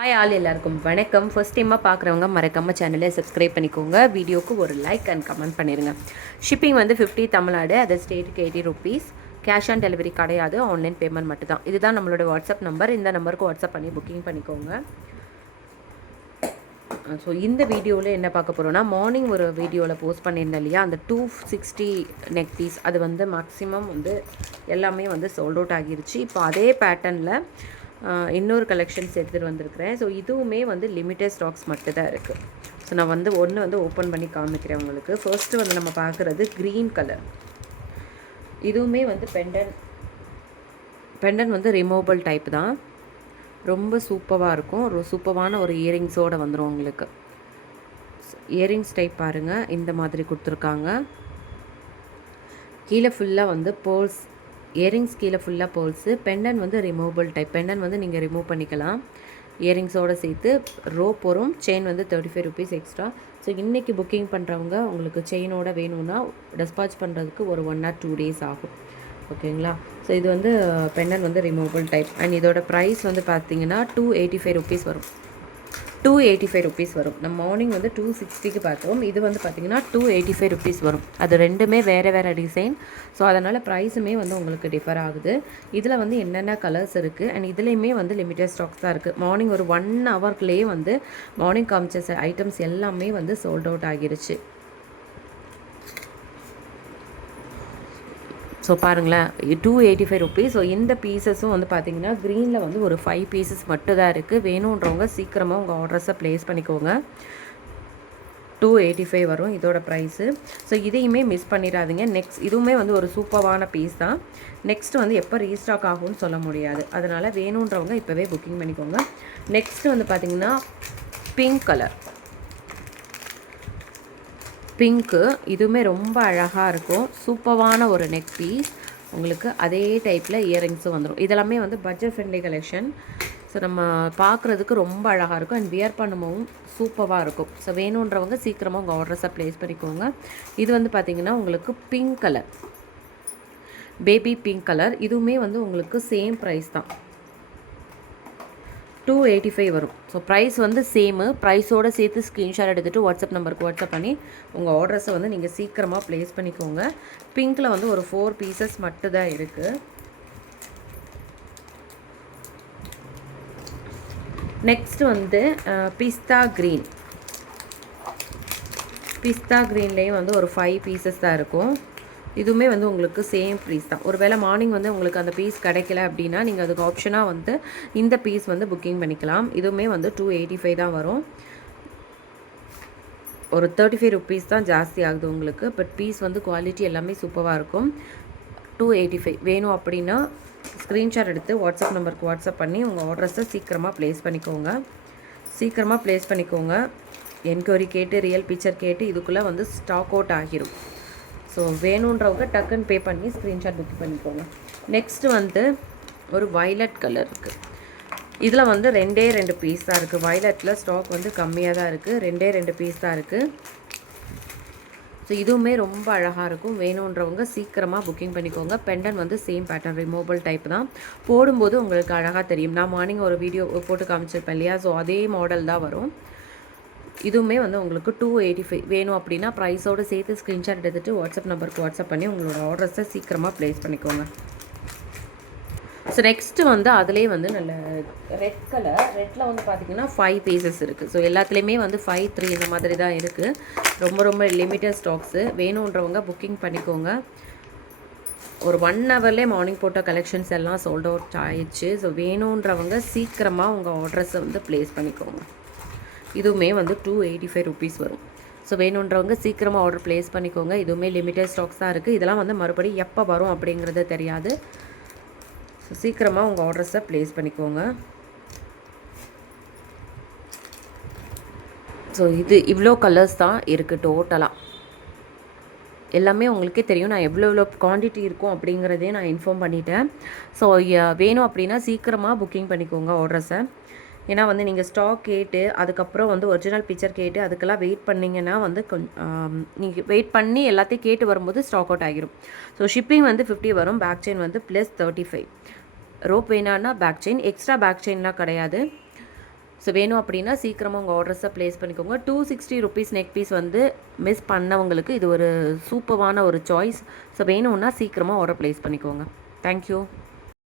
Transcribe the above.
Hi all எல்லாருக்கும் வணக்கம். First டைமாக பார்க்குறவங்க மறக்காம சேனலை சப்ஸ்கிரைப் பண்ணிக்கோங்க. வீடியோக்கு ஒரு லைக் அண்ட் கமெண்ட் பண்ணிடுங்க. ஷிப்பிங் வந்து 50 தமிழ்நாடு, அது ஸ்டேட்டுக்கு 80 ருபீஸ். கேஷ் ஆன் டெலிவரி கிடையாது, ஆன்லைன் பேமெண்ட் மட்டும் தான். இதுதான் நம்மளோட வாட்ஸ்அப் நம்பர். இந்த நம்பருக்கு வாட்ஸ்அப் பண்ணி புக்கிங் பண்ணிக்கோங்க. ஸோ இந்த வீடியோவில் என்ன பார்க்க போகிறோன்னா, மார்னிங் ஒரு வீடியோவில் போஸ்ட் பண்ணியிருந்தேன் இல்லையா, அந்த 260 நெக் பீஸ் அது வந்து மேக்ஸிமம் வந்து எல்லாமே வந்து சோல்ட் அவுட் ஆகிருச்சு. இப்போ அதே பேட்டர்னில் இன்னொரு கலெக்ஷன்ஸ் எடுத்துகிட்டு வந்திருக்கிறேன். ஸோ இதுவுமே வந்து லிமிட்டட் ஸ்டாக்ஸ் மட்டும் தான் இருக்குது. ஸோ நான் வந்து ஒன்று வந்து ஓப்பன் பண்ணி காமிக்கிறேன் உங்களுக்கு. ஃபர்ஸ்ட்டு வந்து நம்ம பார்க்குறது க்ரீன் கலர். இதுவுமே வந்து பெண்டன் வந்து ரிமூவபிள் டைப் தான். ரொம்ப சூப்பராக இருக்கும். ஒரு சூப்பரான ஒரு இயரிங்ஸோடு வந்துடும் உங்களுக்கு. இயரிங்ஸ் டைப் பாருங்கள், இந்த மாதிரி கொடுத்துருக்காங்க. கீழே ஃபுல்லாக வந்து பேர்ல்ஸ், இயரிங்ஸ் கீழே ஃபுல்லாக பேர்ல்ஸு. பெண்டன் வந்து ரிமூவபிள் டைப். பெண்டன் வந்து நீங்கள் ரிமூவ் பண்ணிக்கலாம். இயரிங்ஸோடு சேர்த்து ரோப் வரும். செயின் வந்து 35 ருபீஸ் எக்ஸ்ட்ரா. ஸோ இன்றைக்கி புக்கிங் பண்ணுறவங்க உங்களுக்கு செயினோட வேணும்னா டிஸ்பாச் பண்ணுறதுக்கு ஒரு 1 or 2 days ஆகும். ஓகேங்களா? ஸோ இது வந்து பெண்டன் வந்து ரிமூவபிள் டைப். அண்ட் இதோட ப்ரைஸ் வந்து பார்த்தீங்கன்னா 285 ருபீஸ் வரும். 285 ருபீஸ் வரும். நம்ம மார்னிங் வந்து 260க்கு பார்த்தோம். இது வந்து பார்த்திங்கன்னா 285 ருபீஸ் வரும். அது ரெண்டுமே வேறு வேறு டிசைன். ஸோ அதனால் ப்ரைஸுமே வந்து உங்களுக்கு டிஃபர் ஆகுது. இதில் வந்து என்னென்ன கலர்ஸ் இருக்குது அண்ட் இதுலேயுமே வந்து லிமிட்டட் ஸ்டாக்ஸ் தான் இருக்குது. மார்னிங் ஒரு 1 hourக்குள்ளேயே வந்து மார்னிங் காமிச்ச ஐட்டம்ஸ் எல்லாமே வந்து சோல்ட் அவுட் ஆகிருச்சு. ஸோ பாருங்களேன், 285 ருபீஸ். ஸோ இந்த பீசஸும் வந்து பார்த்திங்கன்னா க்ரீனில் வந்து ஒரு 5 பீசஸ் மட்டும் தான் இருக்குது. வேணுன்றவங்க சீக்கிரமாக உங்கள் ஆர்டர்ஸை ப்ளேஸ் பண்ணிக்கோங்க. 285 வரும் இதோட ப்ரைஸு. ஸோ இதையுமே மிஸ் பண்ணிடாதீங்க. நெக்ஸ்ட் இதுவுமே வந்து ஒரு சூப்பரான பீஸ் தான். நெக்ஸ்ட் வந்து எப்போ ரீஸ்டாக் ஆகும்னு சொல்ல முடியாது. அதனால் வேணுன்றவங்க இப்போவே புக்கிங் பண்ணிக்கோங்க. நெக்ஸ்ட்டு வந்து பார்த்திங்கன்னா பிங்க் கலர். பிங்க்கு இதுவுமே ரொம்ப அழகாக இருக்கும். சூப்பரான ஒரு நெக் பீஸ். உங்களுக்கு அதே டைப்பில் இயரிங்ஸும் வந்துடும். இதெல்லாமே வந்து பட்ஜெட் ஃப்ரெண்ட்லி கலெக்ஷன். ஸோ நம்ம பார்க்குறதுக்கு ரொம்ப அழகாக இருக்கும் அண்ட் வியர் பண்ணவும் சூப்பராக இருக்கும். ஸோ வேணுன்றவங்க சீக்கிரமாக உங்கள் ஆர்டர்ஸை ப்ளேஸ் பண்ணிக்கோங்க. இது வந்து பார்த்திங்கன்னா உங்களுக்கு pink colour, baby pink colour. இதுவுமே வந்து உங்களுக்கு சேம் ப்ரைஸ் தான், 285 வரும். ஸோ ப்ரைஸ் வந்து சேமு. ப்ரைஸோடு சேர்த்து ஸ்க்ரீன்ஷாட் எடுத்துகிட்டு வாட்ஸ்அப் நம்பருக்கு வாட்ஸ்அப் பண்ணி உங்கள் ஆர்டர்ஸை வந்து நீங்கள் சீக்கிரமாக ப்ளேஸ் பண்ணிக்கோங்க. பிங்க்கில் வந்து ஒரு 4 பீசஸ் மட்டும் தான் இருக்குது. நெக்ஸ்ட் வந்து பிஸ்தா க்ரீன். பிஸ்தா க்ரீன்லேயும் வந்து ஒரு 5 பீசஸ் தான் இருக்கும். இதுவுமே வந்து உங்களுக்கு சேம் ப்ரைஸ் தான். ஒரு வேளை மார்னிங் வந்து உங்களுக்கு அந்த பீஸ் கிடைக்கல அப்படின்னா நீங்கள் அதுக்கு ஆப்ஷனாக வந்து இந்த பீஸ் வந்து புக்கிங் பண்ணிக்கலாம். இதுவுமே வந்து 285 தான் வரும். ஒரு 35 ருபீஸ் தான் ஜாஸ்தி ஆகுது உங்களுக்கு. பட் பீஸ் வந்து குவாலிட்டி எல்லாமே சூப்பராக இருக்கும். 285 வேணும் அப்படின்னா ஸ்க்ரீன்ஷாட் எடுத்து வாட்ஸ்அப் நம்பருக்கு வாட்ஸ்அப் பண்ணி உங்கள் ஆர்டர்ஸை சீக்கிரமாக ப்ளேஸ் பண்ணிக்கோங்க. என்கொயரி கேட்டு ரியல் பிக்சர் கேட்டு இதுக்குள்ளே வந்து ஸ்டாக் அவுட் ஆகிரும். ஸோ வேணுன்றவங்க டக்குன்னு பே பண்ணி ஸ்க்ரீன்ஷாட் புக் பண்ணிக்கோங்க. நெக்ஸ்ட்டு வந்து ஒரு வயலட் கலர் இருக்குது. இதில் வந்து 2 பீஸ் தான் இருக்குது. வயலட்டில் ஸ்டாக் வந்து கம்மியாக தான் இருக்குது. 2 பீஸ் தான் இருக்குது. ஸோ இதுவுமே ரொம்ப அழகாக இருக்கும். வேணுன்றவங்க சீக்கிரமாக புக்கிங் பண்ணிக்கோங்க. பெண்டன் வந்து சேம் பேட்டர்ன், ரிமூவபிள் டைப் தான். போடும்போது உங்களுக்கு அழகாக தெரியும். நான் மார்னிங் ஒரு வீடியோ போட்டு காமிச்சிருப்பேன் இல்லையா, ஸோ அதே மாடல் தான் வரும். இதுவுமே வந்து உங்களுக்கு 285 வேணும் அப்படின்னா ப்ரைஸோடு சேர்த்து ஸ்க்ரீன்ஷாட் எடுத்துகிட்டு வாட்ஸ்அப் நம்பருக்கு வாட்ஸ்அப் பண்ணி உங்களோட ஆர்டர்ஸை சீக்கிரமாக ப்ளேஸ் பண்ணிக்கோங்க. ஸோ நெக்ஸ்ட்டு வந்து அதிலே வந்து நல்ல ரெட் கலர். ரெட்டில் வந்து பார்த்திங்கன்னா 5 பீசஸ் இருக்குது. ஸோ எல்லாத்துலேயுமே வந்து 5, 3 இந்த மாதிரி தான் இருக்குது. ரொம்ப லிமிட்டட் ஸ்டாக்ஸு. வேணுன்றவங்க புக்கிங் பண்ணிக்கோங்க. ஒரு 1 hourலே மார்னிங் போட்ட கலெக்ஷன்ஸ் எல்லாம் சோல்ட் அவுட் ஆயிடுச்சு. ஸோ வேணுன்றவங்க சீக்கிரமாக உங்கள் ஆர்டர்ஸை வந்து ப்ளேஸ் பண்ணிக்கோங்க. இதுவுமே வந்து 285 ருபீஸ் வரும். ஸோ வேணுன்றவங்க சீக்கிரமாக ஆர்டர் ப்ளேஸ் பண்ணிக்கோங்க. இதுவுமே லிமிட்டட் ஸ்டாக்ஸ் தான் இருக்குது. இதெல்லாம் வந்து மறுபடியும் எப்போ வரும் அப்படிங்கிறது தெரியாது. ஸோ சீக்கிரமாக உங்கள் ஆர்டர்ஸை ப்ளேஸ் பண்ணிக்கோங்க. ஸோ இவ்வளோ கலர்ஸ் தான் இருக்குது டோட்டலாக. எல்லாமே உங்களுக்கே தெரியும். நான் எவ்வளோ குவான்டிட்டி இருக்கும் அப்படிங்கிறதே நான் இன்ஃபார்ம் பண்ணிட்டேன். ஸோ வேணும் அப்படின்னா சீக்கிரமாக புக்கிங் பண்ணிக்கோங்க ஆர்டர்ஸை. ஏன்னா வந்து நீங்கள் ஸ்டாக் கேட்டு அதுக்கப்புறம் வந்து ஒரிஜினல் பிக்சர் கேட்டு அதுக்கெல்லாம் வெயிட் பண்ணிங்கன்னா வந்து நீங்கள் வெயிட் பண்ணி எல்லாத்தையும் கேட்டு வரும்போது ஸ்டாக் அவுட் ஆகிரும். ஸோ ஷிப்பிங் வந்து 50 வரும். பேக் செயின் வந்து +35. ரோப் வேணான்னா பேக் செயின், எக்ஸ்ட்ரா பேக் செயின்லாம் கிடையாது. ஸோ வேணும் அப்படின்னா சீக்கிரமாக உங்கள் ஆர்டர்ஸை ப்ளேஸ் பண்ணிக்கோங்க. 260 ருபீஸ் நெக் பீஸ் வந்து மிஸ் பண்ணவங்களுக்கு இது ஒரு சூப்பரான ஒரு சாய்ஸ். ஸோ வேணும்னா சீக்கிரமாக ஆர்டர் ப்ளேஸ் பண்ணிக்கோங்க. தேங்க்யூ.